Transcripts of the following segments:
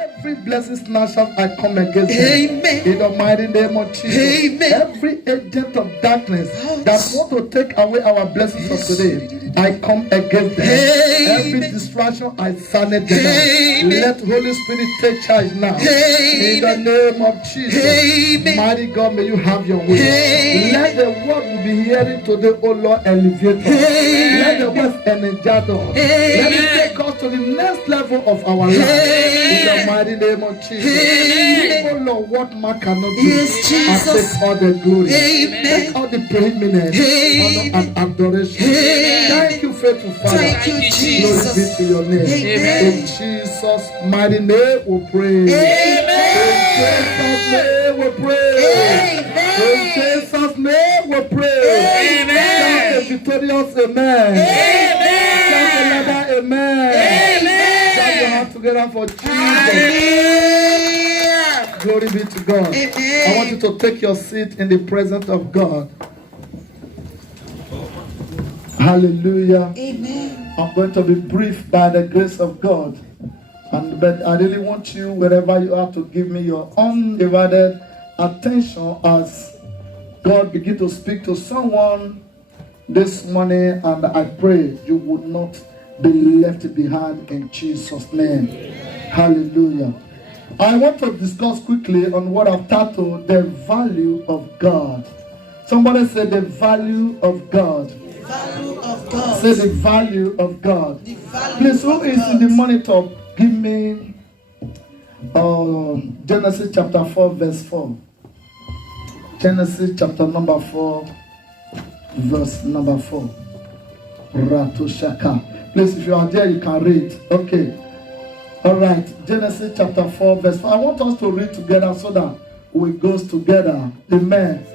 every blessing snatcher, I come against them. Amen. In the mighty name of Jesus. Amen. Every agent of darkness that want to take away our blessings of today, I come against them. Amen. Every distraction, I silence them. Amen. Let Holy Spirit take charge now. Amen. In the name of Jesus. Amen. Mighty God, may you have your way. Amen. Let the word we be hearing today, oh Lord, elevate us. Let the words energize us. Let it take us to the next level of our life. In the mighty name of Jesus. Oh Lord, what man cannot do, Yes, I Jesus. take all the glory. Amen. Take all the preeminence, honor and adoration. Thank you, faithful Father. Thank you, Jesus. Glory be to your name. Amen. In Jesus' mighty name we pray. Amen. In Jesus' name we pray. Amen. In Jesus' name we pray. Amen. Shout a victorious amen. Amen. Shout another amen. Amen. Shout your hands together for Jesus. Hallelujah. Glory be to God. Amen. I want you to take your seat in the presence of God. Hallelujah. Amen. I'm going to be brief by the grace of God. But I really want you, wherever you are, to give me your undivided attention as God begin to speak to someone this morning, and I pray you would not be left behind in Jesus' name. Hallelujah. I want to discuss quickly on what I've titled the value of God. Somebody say the value of God. Value of God. Say the value of God. The value Please, who of is God. in the monitor? Give me Genesis chapter 4 verse 4. Genesis chapter number 4 verse number 4. Ratushaka. Please, if you are there, you can read. Okay. All right. Genesis chapter 4 verse 4. I want us to read together so that we go together. Amen.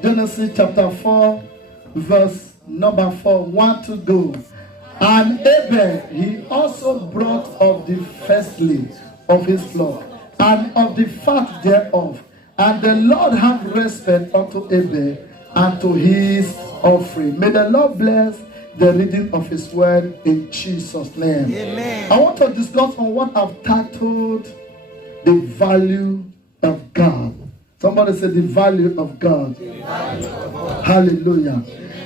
Genesis chapter 4 verse number 4. 1 to go. And Abel, he also brought of the firstly of his flock, and of the fat thereof. And the Lord have respect unto Abel and to his offering. May the Lord bless the reading of his word in Jesus' name. Amen. I want to discuss on what I've titled the value of God. Somebody say the value of God. The value of God. Hallelujah.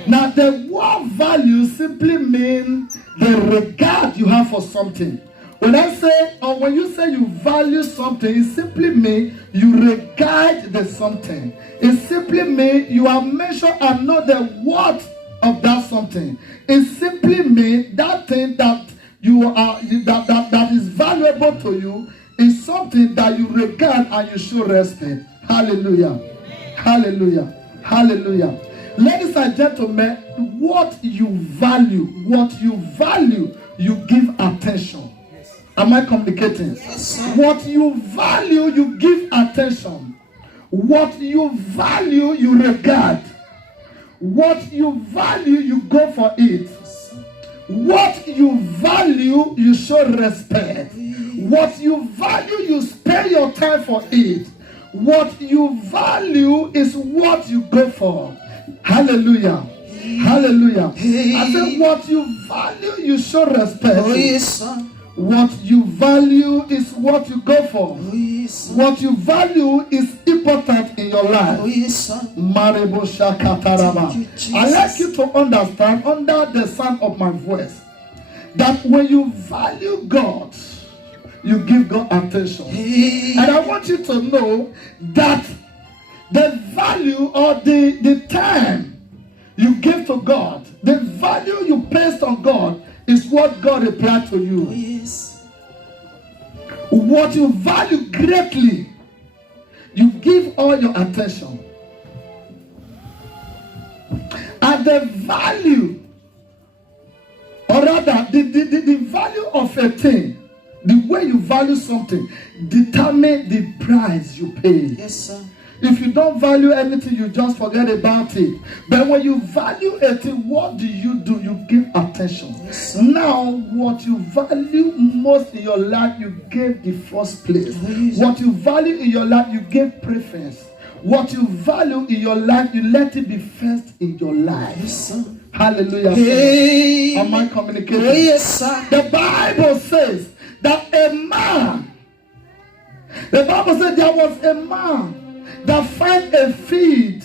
Now, the word value simply means the regard you have for something. When I say, or when you say you value something, it simply means you regard the something. It simply means you are measured and know the worth of that something. It simply means that thing that you are that is valuable to you is something that you regard and you show respect. Hallelujah. Hallelujah. Hallelujah. Ladies and gentlemen, what you value, you give attention. Am I communicating? Yes, What you value, you give attention. What you value, you regard. What you value, you go for it. What you value, you show respect. What you value, you spend your time for it. What you value is what you go for. Hallelujah. Hallelujah. I said what you value, you show respect. Oh, yes, sir. What you value is what you go for. Oh, yes, sir. What you value is important in your life. Oh, yes, sir. Marebo Shakataraba. Thank you, Jesus. I like you to understand under the sound of my voice that when you value God, you give God attention. Hey. And I want you to know that the value or the time you give to God, the value you place on God is what God replied to Oh, you. yes. What you value greatly, you give all your attention. And the value, or rather, the value of a thing, the way you value something, determine the price you pay. Yes, sir. If you don't value anything, you just forget about it. But when you value a thing, what do? You give attention. Yes, sir. Now, what you value most in your life, you give the first place. Yes. What you value in your life, you give preference. What you value in your life, you let it be first in your life. Yes, sir. Hallelujah. Hey. Am I communicating? Oh, yes, sir. The Bible says that a man The Bible said there was a man that found a field.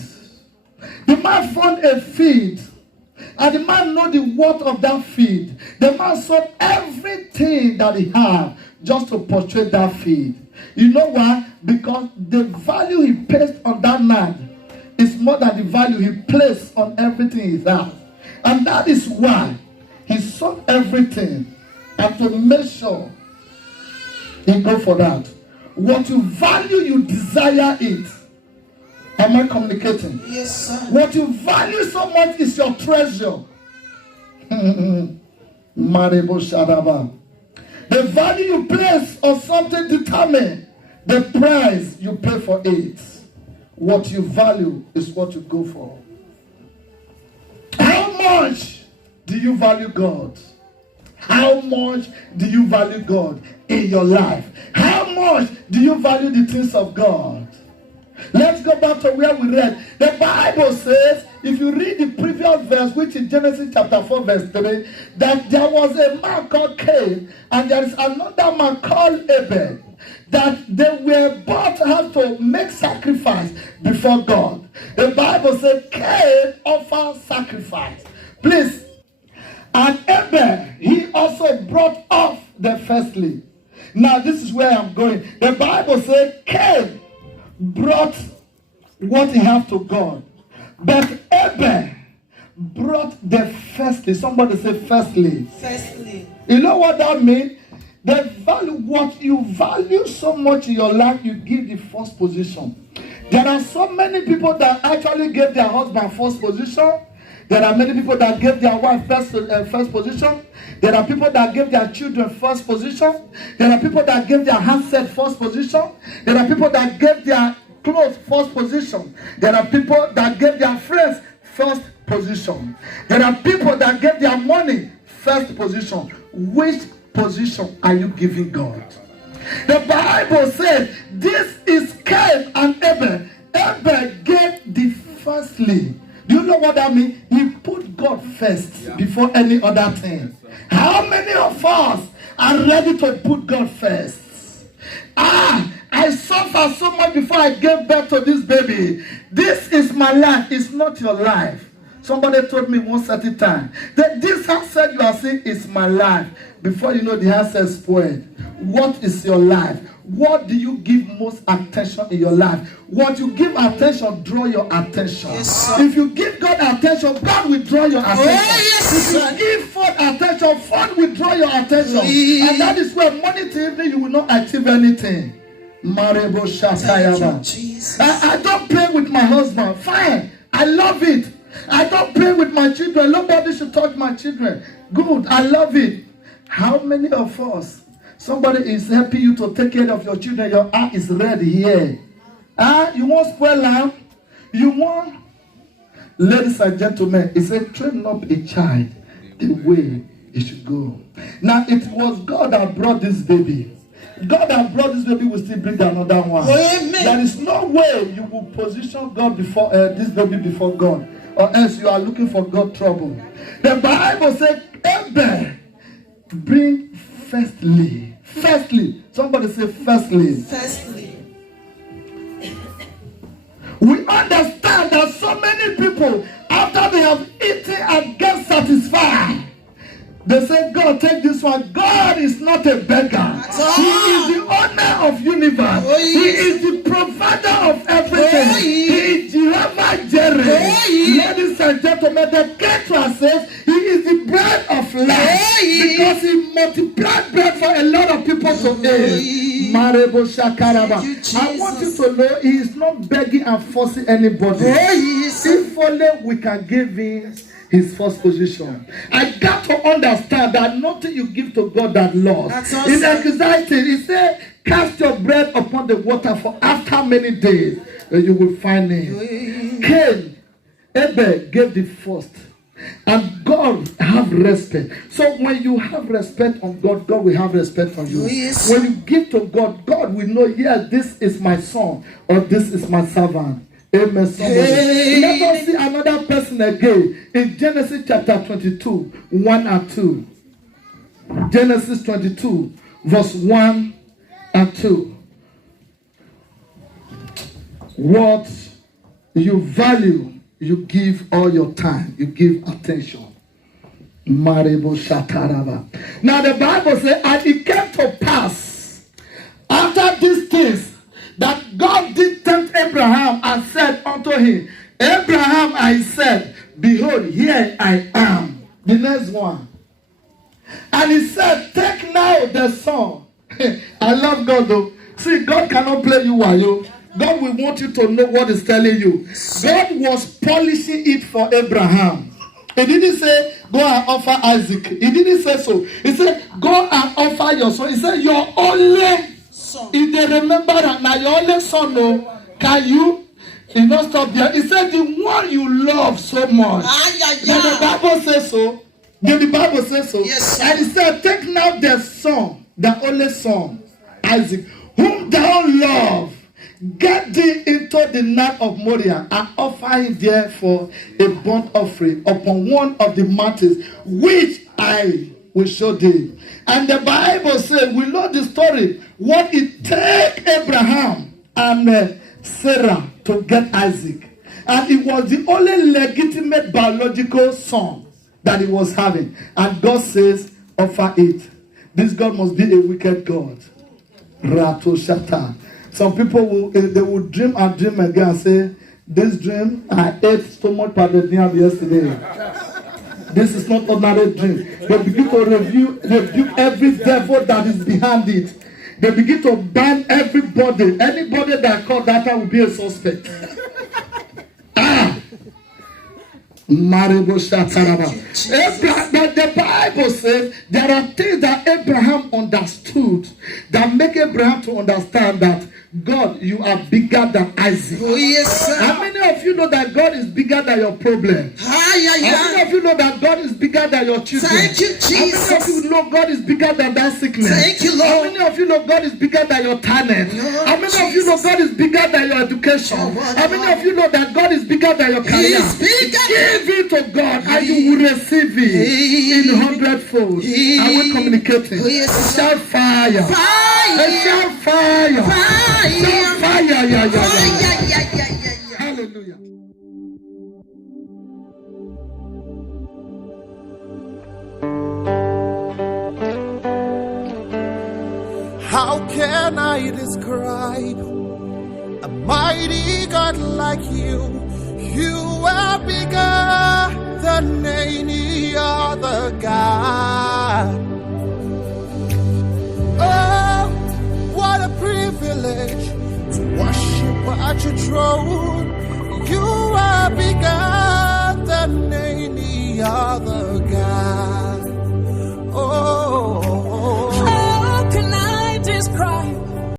The man found a field. And the man know the worth of that field. The man sold everything that he had just to portray that field. You know why? Because the value he placed on that land is more than the value he placed on everything he has. And that is why he sold everything, and to make sure he go for that. What you value, you desire it. Am I communicating? Yes, sir. What you value so much is your treasure. Marebo Shadaba. The value you place on something determines the price you pay for it. What you value is what you go for. How much do you value God? How much do you value God in your life? How much do you value the things of God? Let's go back to where we read. The Bible says, if you read the previous verse, which is Genesis chapter 4 verse 3, that there was a man called Cain and there is another man called Abel, that they were both have to make sacrifice before God. The Bible says Cain offered sacrifice. Please. And Abel, he also brought off the firstly. Now this is where I'm going. The Bible says Cain brought what he had to God. But Abel brought the firstly. Somebody say firstly. Firstly. You know what that means? The value, what you value so much in your life, you give the first position. There are so many people that actually gave their husband first position. There are many people that gave their wife first position. There are people that gave their children first position. There are people that gave their handset first position. There are people that gave their clothes first position. There are people that gave their friends first position. There are people that gave their money first position. Which position are you giving God? The Bible says this is Cain and Abel. Abel gave the firstly. Do you know what that means? He put God first before any other thing. How many of us are ready to put God first? I suffered so much before I gave birth to this baby. This is my life. It's not your life. Somebody told me one certain time that this handset you are seeing is my life. Before you know the handset spoiled. What is your life? What do you give most attention in your life? What you give attention, draw your attention. Yes, if you give God attention, God will draw your attention. Yes, if you give God attention, God will draw your attention. And that is where morning to evening you will not achieve anything. Marebo Shatayaba. I don't play with my husband. Fine. I love it. I don't play with my children. Nobody should touch my children. Good. I love it. How many of us, somebody is helping you to take care of your children, your heart is ready here. You want spoil lamb? You want? Ladies and gentlemen, it said train up a child the way he should go. Now it was God that brought this baby. God that brought this baby will still bring another one. Amen. There is no way you will position God before this baby before God, or else you are looking for God trouble. The Bible says Abel bring firstly. Firstly. Somebody say firstly. Firstly. We understand that so many people, after they have eaten and get satisfied, they say, God, take this one. God is not a beggar. He is the owner of universe. He is the provider of everything. He is Jehovah Jireh. Ladies and gentlemen, the Ketra says he is the bread of life because he multiplied bread for a lot of people to eat. Marebo Shakaraba. I want you to know he is not begging and forcing anybody. If only we can give him his first position. I got to understand that nothing you give to God that lost. In Ecclesiastes, he said, cast your bread upon the water for after many days, and you will find him. Cain, Abel gave the first. And God have respect. So when you have respect on God, God will have respect on you. When you give to God, God will know, yes, this is my son or this is my servant. Amen. Somebody. Let us see another person again in Genesis chapter 22, 1 and 2. Genesis 22, verse 1 and 2. what you value, you give all your time, you give attention. Maribo Shataraba. Now the Bible says, and it came to pass after these things that God did tempt Abraham and said unto him, Abraham, I said, behold, here I am. The next one. And he said, take now the son. I love God though. See, God cannot play you while you. God will want you to know what he's telling you. God was polishing it for Abraham. He didn't say, go and offer Isaac. He didn't say so. He said, go and offer your son. He said, your only son. If they remember that now your only son, no, can you? He not stop there. He said, the one you love so much. Then the Bible says so. Then the Bible says so. Yes, and he said, take now the son, the only son, Isaac, whom thou love. Get thee into the land of Moriah and offer him there for a burnt offering upon one of the mountains which I will show thee. And the Bible says, we know the story, what it took Abraham and Sarah to get Isaac. And it was the only legitimate biological son that he was having. And God says, offer it. This God must be a wicked God. Rato Shata. Some people will dream and dream again and say, this dream, I ate so much pounded yam yesterday. This is not ordinary dream. They begin to review every devil that is behind it. They begin to ban everybody. Anybody that called that will be a suspect. The Bible says there are things that Abraham understood that make Abraham to understand that God, you are bigger than Isaac. Oh, yes, sir. How many of you know that God is bigger than your problem? How many of you know that God is bigger than your children? Thank you, Jesus. How many of you know God is bigger than that sickness? Thank you, Lord. How many of you know God is bigger than your talent? Lord, How many of you know God is bigger than your education? How many of you know that God is bigger than your career? He is bigger. Give it to God and you will receive it in 100-fold. Are we communicating? Oh, yes, Shout fire. Fire. Shout fire. Fire. Shout fire. Yeah. Fire. Hallelujah. How can I describe a mighty God like you? You are bigger than any other God. Oh, what a privilege to worship at your throne.